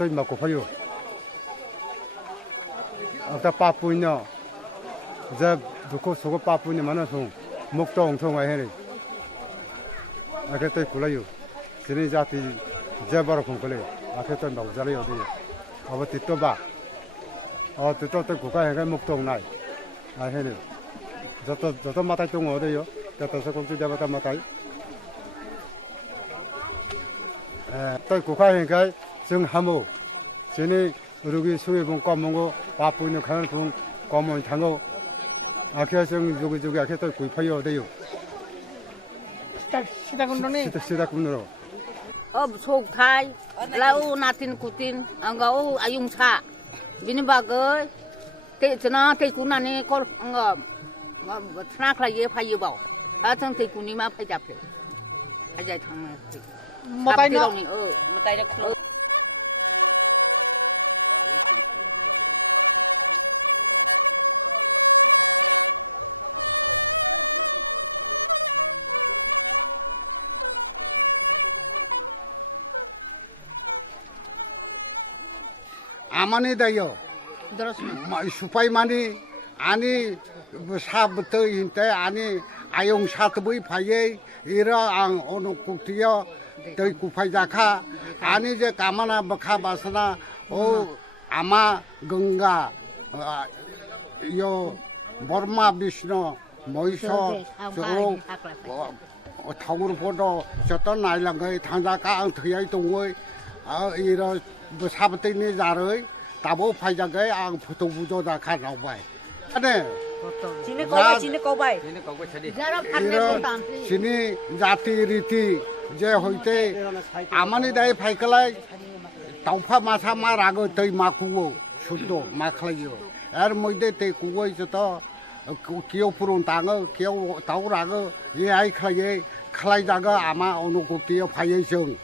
tôi mà có phải ta papunya giờ 두고 소고 papunya mana 송 목도 엄청 와야 해. 아까 또 굴려요. 지네 자티 제바로 공걸래. 아까 또 나오자려 어디. 아버 뒤또 봐. 뒤또 또 국가에가 목도 나이. 아 해네. 저도 마타 좀 어디요? 저도 공주 잡았다 마타. 또 국가에가 정 하모. 지네 우리 수해본 까먹고 바쁘는 가는 분 까먹은 장고. 아케성 저기 아케 또 구입하여 어디요? 시다군로네. 시다군로. 속 타이, 라우 나틴 쿠틴, angau ayung sa. Bini bagai, te cina te kunani kor angau, cina kelai payu bau. Hatang te kuni ma pajap. Aja thang. Matai nak. Matai nak. 아마네 다요. 수파이 많이 아니 사부터 인때 아니 아용 사트부이 파예 이러앙 오늘 국티요 더 구파이자카 아니 이제 가마나 버카바스나 아마 건가 요 버마 비스노 모이소 저 타고로 보도 저떤 나이랑 거의 당자가 더야 동의 이러 뭐 사부터니 자르이 다보 파이자게 앙 보통 부조다 가나와이 네 지네 거바이 자라 판네 지니 자티 리티 제 호이테 아마니 다이 파이클라이 타우파 마사마 라고 더이 마쿠고 순도 마클라요 एर 모이데 테 쿠고 있어도 기오 프론 당어 기오 타우라고 이 아이 클라이 클라이자가 아마 어느 국기요 파이성